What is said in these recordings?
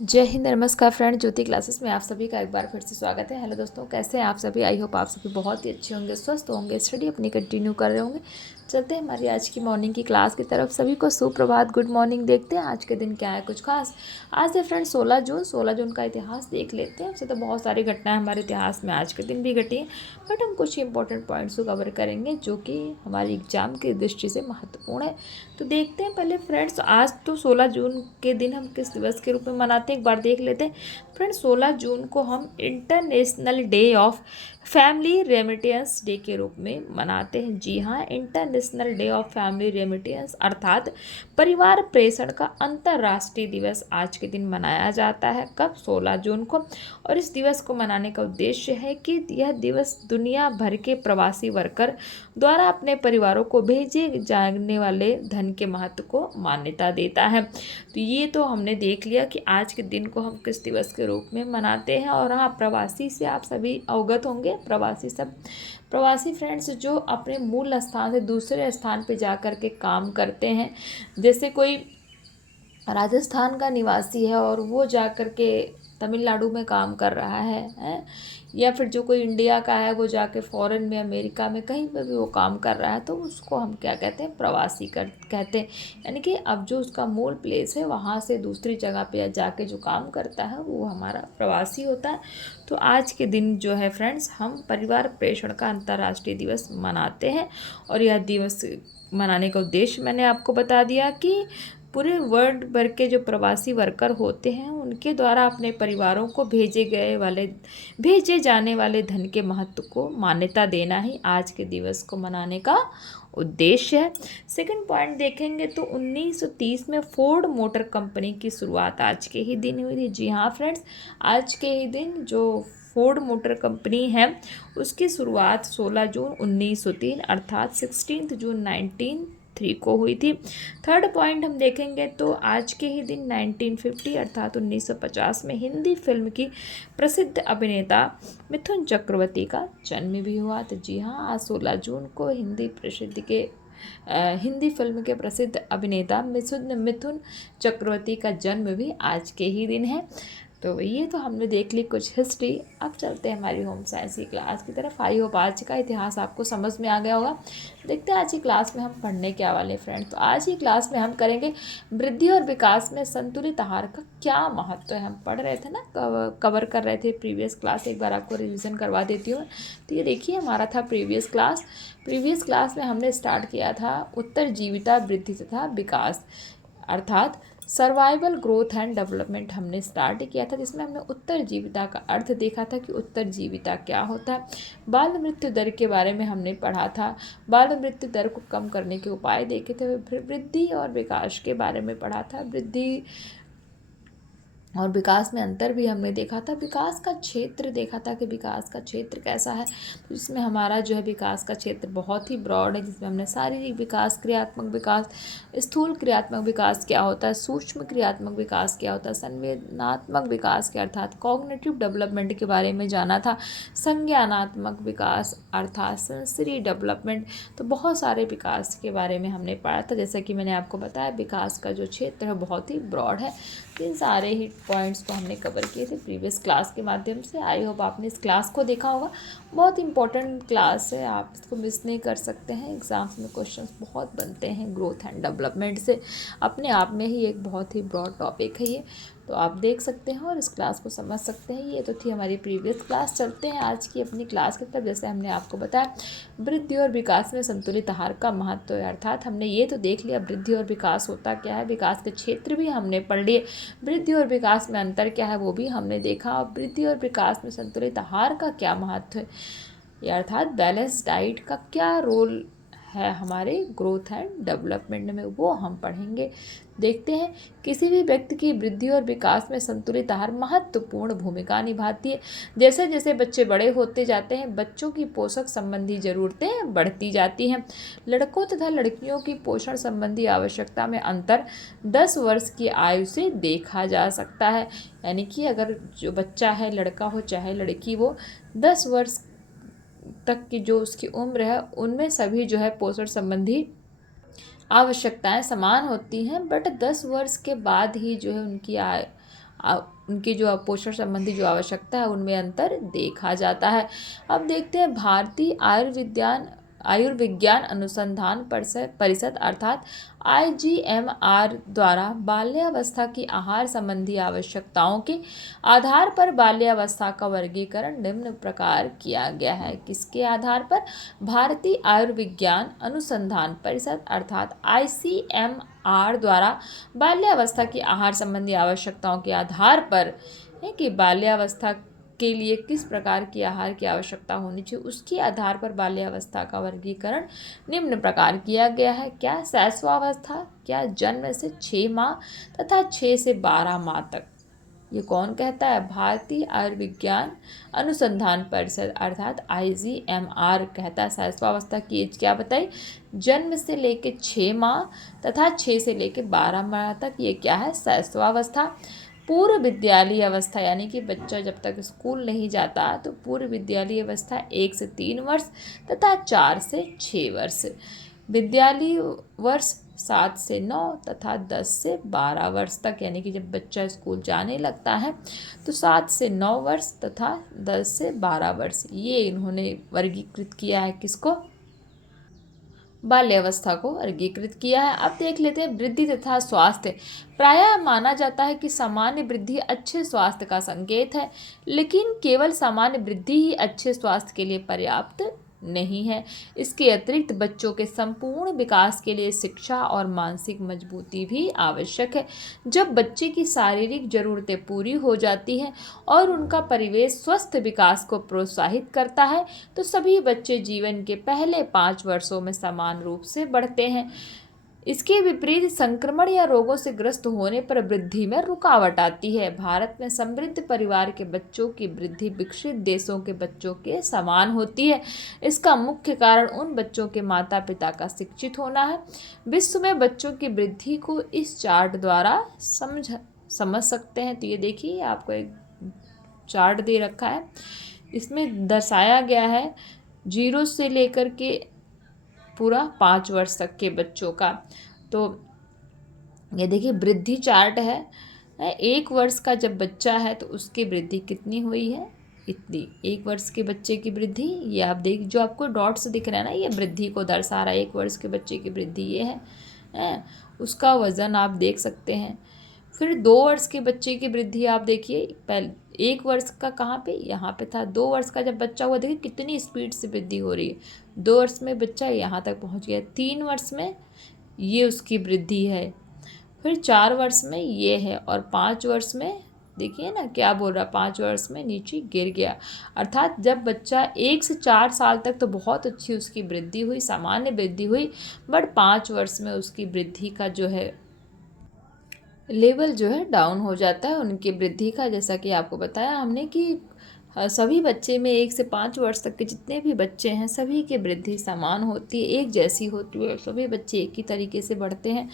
जय हिंद, नमस्कार फ्रेंड। ज्योति क्लासेस में आप सभी का एक बार फिर से स्वागत है। हेलो दोस्तों, कैसे हैं आप सभी? आई होप आप सभी बहुत ही अच्छे होंगे, स्वस्थ होंगे, स्टडी अपनी कंटिन्यू कर रहे होंगे। चलते हैं हमारी आज की मॉर्निंग की क्लास की तरफ। सभी को सुप्रभात, गुड मॉर्निंग। देखते हैं आज के दिन क्या है कुछ खास। आज है फ्रेंड 16 जून का इतिहास देख लेते हैं। वैसे तो बहुत सारी घटनाएं हमारे इतिहास में आज के दिन भी घटी हैं, बट हम कुछ इंपॉर्टेंट पॉइंट्स को कवर करेंगे जो कि हमारी एग्जाम की दृष्टि से महत्वपूर्ण है। तो देखते हैं पहले फ्रेंड्स, आज तो 16 जून के दिन हम किस दिवस के रूप में मनाते हैं एक बार देख लेते हैं। फ्रेंड्स, 16 जून को हम international day of family remittance day के रूप में मनाते हैं। जी हाँ, international day of family remittance अर्थात परिवार प्रेषण का अंतर्राष्ट्रीय दिवस आज के दिन मनाया जाता है। कब? 16 जून को। और इस दिवस को मनाने का उद्देश्य है कि यह दिवस दुनिया भर के प्रवासी वर्कर द्वारा अपने परिवारों को भेजे जाने वाले धन के महत्व को मान्यता देता है। तो ये तो हमने देख लिया कि आज के दिन को हम किस दिवस के रूप में मनाते हैं। और हाँ, प्रवासी से आप सभी अवगत होंगे। प्रवासी फ्रेंड्स जो अपने मूल स्थान से दूसरे स्थान पे जा कर के काम करते हैं, जैसे कोई राजस्थान का निवासी है और वो जा कर के तमिलनाडु में काम कर रहा है, या फिर जो कोई इंडिया का है वो जाके फॉरेन में, अमेरिका में, कहीं पर भी वो काम कर रहा है, तो उसको हम क्या कहते हैं? प्रवासी कहते हैं। यानी कि अब जो उसका मूल प्लेस है वहाँ से दूसरी जगह पे जाके जो काम करता है वो हमारा प्रवासी होता है। तो आज के दिन जो है फ्रेंड्स, हम परिवार प्रेषण का अंतर्राष्ट्रीय दिवस मनाते हैं। और यह दिवस मनाने का उद्देश्य मैंने आपको बता दिया कि पूरे वर्ल्ड भर के जो प्रवासी वर्कर होते हैं उनके द्वारा अपने परिवारों को भेजे जाने वाले धन के महत्व को मान्यता देना ही आज के दिवस को मनाने का उद्देश्य है। सेकंड पॉइंट देखेंगे तो 1930 में फोर्ड मोटर कंपनी की शुरुआत आज के ही दिन हुई थी। जी हाँ फ्रेंड्स, आज के ही दिन जो फोर्ड मोटर कंपनी है उसकी शुरुआत 16 जून 1903 अर्थात 16 जून 1903 को हुई थी। थर्ड पॉइंट हम देखेंगे तो आज के ही दिन 1950 अर्थात 1950 में हिंदी फिल्म की प्रसिद्ध अभिनेता मिथुन चक्रवर्ती का जन्म भी हुआ। तो जी हाँ, आज 16 जून को हिंदी फिल्म के प्रसिद्ध अभिनेता मिथुन चक्रवर्ती का जन्म भी आज के ही दिन है। तो ये तो हमने देख ली कुछ हिस्ट्री। अब चलते हैं हमारी होम साइंस की क्लास की तरफ। आई होप आज का इतिहास आपको समझ में आ गया होगा। देखते हैं आज की क्लास में हम पढ़ने क्या वाले फ्रेंड्स। तो आज की क्लास में हम करेंगे वृद्धि और विकास में संतुलित आहार का क्या महत्व है। हम पढ़ रहे थे ना, कवर कर रहे थे प्रीवियस क्लास। एक बार आपको रिवीजन करवा देती हूँ। तो ये देखिए, हमारा था प्रीवियस क्लास में हमने स्टार्ट किया था उत्तरजीविता, वृद्धि तथा विकास अर्थात सर्वाइवल, ग्रोथ एंड डेवलपमेंट हमने स्टार्ट किया था, जिसमें हमने उत्तरजीविता का अर्थ देखा था कि उत्तरजीविता क्या होता है। बाल मृत्यु दर के बारे में हमने पढ़ा था, बाल मृत्यु दर को कम करने के उपाय देखे थे। फिर वृद्धि और विकास के बारे में पढ़ा था, वृद्धि और विकास में अंतर भी हमने देखा था। विकास का क्षेत्र देखा था कि विकास का क्षेत्र कैसा है। तो इसमें हमारा जो है विकास का क्षेत्र बहुत ही ब्रॉड है, जिसमें हमने शारीरिक विकास, क्रियात्मक विकास, स्थूल क्रियात्मक विकास क्या होता है, सूक्ष्म क्रियात्मक विकास क्या होता है, संवेदनात्मक विकास क्या अर्थात कॉग्निटिव डेवलपमेंट के बारे में जाना था, संज्ञानात्मक विकास अर्थात सेंसरी डेवलपमेंट। तो बहुत सारे विकास के बारे में हमने पढ़ा था। जैसा कि मैंने आपको बताया, विकास का जो क्षेत्र है बहुत ही ब्रॉड है। इन सारे ही पॉइंट्स को हमने कवर किए थे प्रीवियस क्लास के माध्यम से। आई होप आपने इस क्लास को देखा होगा। बहुत इंपॉर्टेंट क्लास है, आप इसको मिस नहीं कर सकते हैं। एग्जाम्स में क्वेश्चंस बहुत बनते हैं ग्रोथ एंड डेवलपमेंट से। अपने आप में ही एक बहुत ही ब्रॉड टॉपिक है ये, तो आप देख सकते हैं और इस क्लास को समझ सकते हैं। ये तो थी हमारी प्रीवियस क्लास। चलते हैं आज की अपनी क्लास की तरफ। जैसे हमने आपको बताया वृद्धि और विकास में संतुलित आहार का महत्व है, अर्थात हमने ये तो देख लिया वृद्धि और विकास होता क्या है, विकास के क्षेत्र भी हमने पढ़ लिए, वृद्धि और विकास में अंतर क्या है वो भी हमने देखा, और वृद्धि और विकास में संतुलित आहार का क्या महत्व है, ये अर्थात बैलेंस डाइट का क्या रोल है हमारे ग्रोथ एंड डेवलपमेंट में, वो हम पढ़ेंगे। देखते हैं, किसी भी व्यक्ति की वृद्धि और विकास में संतुलित आहार महत्वपूर्ण भूमिका निभाती है। जैसे जैसे बच्चे बड़े होते जाते हैं, बच्चों की पोषक संबंधी ज़रूरतें बढ़ती जाती हैं। लड़कों तथा लड़कियों की पोषण संबंधी आवश्यकता में अंतर 10 वर्ष की आयु से देखा जा सकता है। यानी कि अगर जो बच्चा है, लड़का हो चाहे लड़की, वो 10 वर्ष तक की जो उसकी उम्र है उनमें सभी जो है पोषण संबंधी आवश्यकताएं समान होती हैं, बट 10 वर्ष के बाद ही जो है उनकी उनकी जो पोषण संबंधी जो आवश्यकता है उनमें अंतर देखा जाता है। अब देखते हैं भारतीय आयुर्विज्ञान अनुसंधान परिषद अर्थात IGMR द्वारा बाल्यावस्था की आहार संबंधी आवश्यकताओं के आधार पर बाल्यावस्था का वर्गीकरण निम्न प्रकार किया गया है। किसके आधार पर? भारतीय आयुर्विज्ञान अनुसंधान परिषद अर्थात ICMR द्वारा बाल्यावस्था की आहार संबंधी आवश्यकताओं के आधार पर है कि बाल्यावस्था के लिए किस प्रकार की आहार की आवश्यकता होनी चाहिए, उसके आधार पर बाल्यावस्था का वर्गीकरण निम्न प्रकार किया गया है। क्या? शैशवावस्था, क्या जन्म से 6 माह तथा 6 से 12 माह तक। ये कौन कहता है? भारतीय आयुर्विज्ञान अनुसंधान परिषद अर्थात IGMR कहता है। शैशवावस्था की एज क्या बताई? जन्म से लेकर 6 माह तथा 6 से लेकर 12 माह तक, ये क्या है? शैशवावस्था। पूर्व विद्यालयी अवस्था यानी कि बच्चा जब तक स्कूल नहीं जाता तो पूर्व विद्यालयी अवस्था 1 से 3 वर्ष तथा 4 से 6 वर्ष। विद्यालयी वर्ष 7 से 9 तथा 10 से 12 वर्ष तक, यानी कि जब बच्चा स्कूल जाने लगता है तो 7 से 9 वर्ष तथा 10 से 12 वर्ष, ये इन्होंने वर्गीकृत किया है। किसको? बाल्यावस्था को वर्गीकृत किया है। अब देख लेते हैं वृद्धि तथा स्वास्थ्य। प्रायः माना जाता है कि सामान्य वृद्धि अच्छे स्वास्थ्य का संकेत है, लेकिन केवल सामान्य वृद्धि ही अच्छे स्वास्थ्य के लिए पर्याप्त नहीं है। इसके अतिरिक्त बच्चों के संपूर्ण विकास के लिए शिक्षा और मानसिक मजबूती भी आवश्यक है। जब बच्चे की शारीरिक जरूरतें पूरी हो जाती हैं और उनका परिवेश स्वस्थ विकास को प्रोत्साहित करता है तो सभी बच्चे जीवन के पहले 5 वर्षों में समान रूप से बढ़ते हैं। इसके विपरीत संक्रमण या रोगों से ग्रस्त होने पर वृद्धि में रुकावट आती है। भारत में समृद्ध परिवार के बच्चों की वृद्धि विकसित देशों के बच्चों के समान होती है। इसका मुख्य कारण उन बच्चों के माता पिता का शिक्षित होना है। विश्व में बच्चों की वृद्धि को इस चार्ट द्वारा समझ सकते हैं। तो ये देखिए, आपको एक चार्ट दे रखा है, इसमें दर्शाया गया है 0 से लेकर के पूरा 5 वर्ष तक के बच्चों का। तो ये देखिए वृद्धि चार्ट है। 1 वर्ष का जब बच्चा है तो उसकी वृद्धि कितनी हुई है? इतनी। 1 वर्ष के बच्चे की वृद्धि, ये आप देख, जो आपको डॉट्स दिख रहा है ना, ये वृद्धि को दर्शा रहा है। 1 वर्ष के बच्चे की वृद्धि ये है। उसका वज़न आप देख सकते हैं। फिर 2 वर्ष के बच्चे की वृद्धि आप देखिए, पहले 1 वर्ष का कहाँ पे? यहाँ पे था। 2 वर्ष का जब बच्चा हुआ, देखिए कितनी स्पीड से वृद्धि हो रही है। 2 वर्ष में बच्चा यहाँ तक पहुँच गया। 3 वर्ष में ये उसकी वृद्धि है। फिर 4 वर्ष में ये है, और 5 वर्ष में देखिए ना क्या बोल रहा है, 5 वर्ष में नीचे गिर गया। अर्थात जब बच्चा 1 से 4 साल तक तो बहुत अच्छी उसकी वृद्धि हुई, सामान्य वृद्धि हुई, बट 5 वर्ष में उसकी वृद्धि का जो है लेवल जो है डाउन हो जाता है उनकी वृद्धि का। जैसा कि आपको बताया हमने कि सभी बच्चे में 1 से 5 वर्ष तक के जितने भी बच्चे हैं सभी की वृद्धि समान होती है, एक जैसी होती है, सभी बच्चे एक ही तरीके से बढ़ते हैं।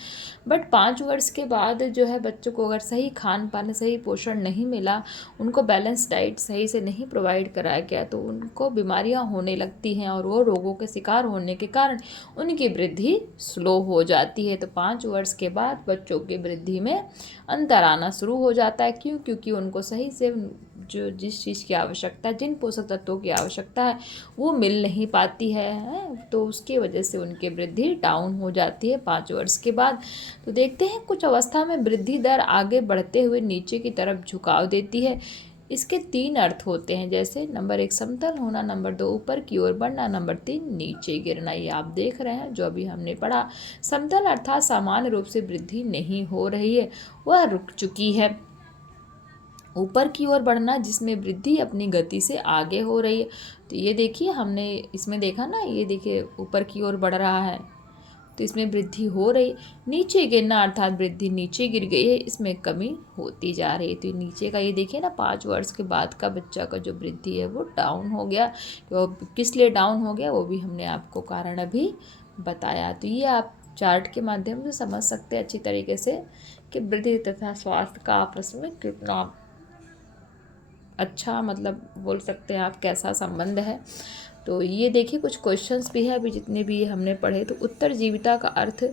बट 5 वर्ष के बाद जो है बच्चों को अगर सही खान पान, सही पोषण नहीं मिला, उनको बैलेंस डाइट सही से नहीं प्रोवाइड कराया गया तो उनको बीमारियां होने लगती हैं और वो रोगों के शिकार होने के कारण उनकी वृद्धि स्लो हो जाती है। तो 5 वर्ष के बाद बच्चों की वृद्धि में अंतर आना शुरू हो जाता है। क्यों? क्योंकि उनको सही से जो जिस चीज़ की आवश्यकता है, जिन पोषक तत्वों की आवश्यकता है वो मिल नहीं पाती है, तो उसकी वजह से उनकी वृद्धि डाउन हो जाती है 5 वर्ष के बाद। तो देखते हैं कुछ अवस्था में वृद्धि दर आगे बढ़ते हुए नीचे की तरफ झुकाव देती है। इसके 3 अर्थ होते हैं, जैसे नंबर 1 समतल होना, नंबर 2 ऊपर की ओर बढ़ना, नंबर 3 नीचे गिरना। ये आप देख रहे हैं जो अभी हमने पढ़ा। समतल अर्थात सामान्य रूप से वृद्धि नहीं हो रही है, वह रुक चुकी है। ऊपर की ओर बढ़ना, जिसमें वृद्धि अपनी गति से आगे हो रही है। तो ये देखिए हमने इसमें देखा ना, ये देखिए ऊपर की ओर बढ़ रहा है तो इसमें वृद्धि हो रही। नीचे गिरना अर्थात वृद्धि नीचे गिर गई है, इसमें कमी होती जा रही है। तो नीचे का ये देखिए ना, 5 वर्ष के बाद का बच्चा का जो वृद्धि है वो डाउन हो गया। तो किस लिए डाउन हो गया वो भी हमने आपको कारण अभी बताया। तो ये आप चार्ट के माध्यम से समझ सकते हैं अच्छी तरीके से कि वृद्धि तथा स्वास्थ्य का आपस में कितना अच्छा, मतलब बोल सकते हैं आप कैसा संबंध है। तो ये देखिए कुछ क्वेश्चंस भी है अभी जितने भी हमने पढ़े। तो उत्तरजीविता का अर्थ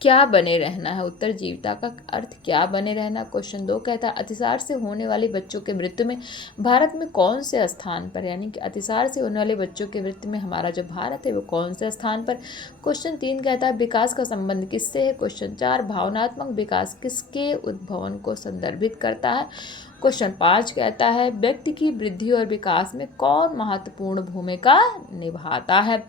क्या बने रहना है? उत्तर जीविता का अर्थ क्या बने रहना। क्वेश्चन 2 कहता है अतिसार से होने वाली बच्चों के मृत्यु में भारत में कौन से स्थान पर, यानी कि अतिसार से होने वाले बच्चों के मृत्यु में हमारा जो भारत है वो कौन से स्थान पर। क्वेश्चन 3 कहता है विकास का संबंध किससे है। क्वेश्चन 4 भावनात्मक विकास किसके उद्भवन को संदर्भित करता है। क्वेश्चन 5 कहता है व्यक्ति की वृद्धि और विकास में कौन महत्वपूर्ण भूमिका निभाता है।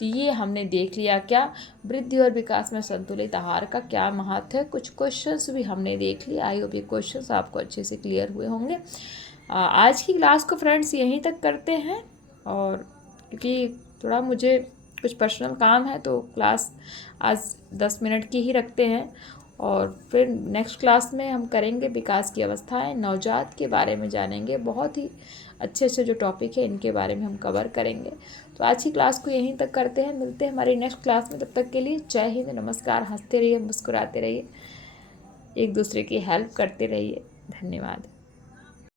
तो ये हमने देख लिया क्या वृद्धि और विकास में संतुलित आहार का क्या महत्व है। कुछ क्वेश्चंस भी हमने देख लिए। आई होप ये क्वेश्चंस आपको अच्छे से क्लियर हुए होंगे। आज की क्लास को फ्रेंड्स यहीं तक करते हैं, और क्योंकि थोड़ा मुझे कुछ पर्सनल काम है तो क्लास आज 10 मिनट की ही रखते हैं, और फिर नेक्स्ट क्लास में हम करेंगे विकास की अवस्थाएं, नवजात के बारे में जानेंगे। बहुत ही अच्छे अच्छे जो टॉपिक है इनके बारे में हम कवर करेंगे। तो आज की क्लास को यहीं तक करते हैं, मिलते हैं हमारी नेक्स्ट क्लास में। तब तक के लिए जय हिंद, नमस्कार। हंसते रहिए, मुस्कुराते रहिए, एक दूसरे की हेल्प करते रहिए। धन्यवाद।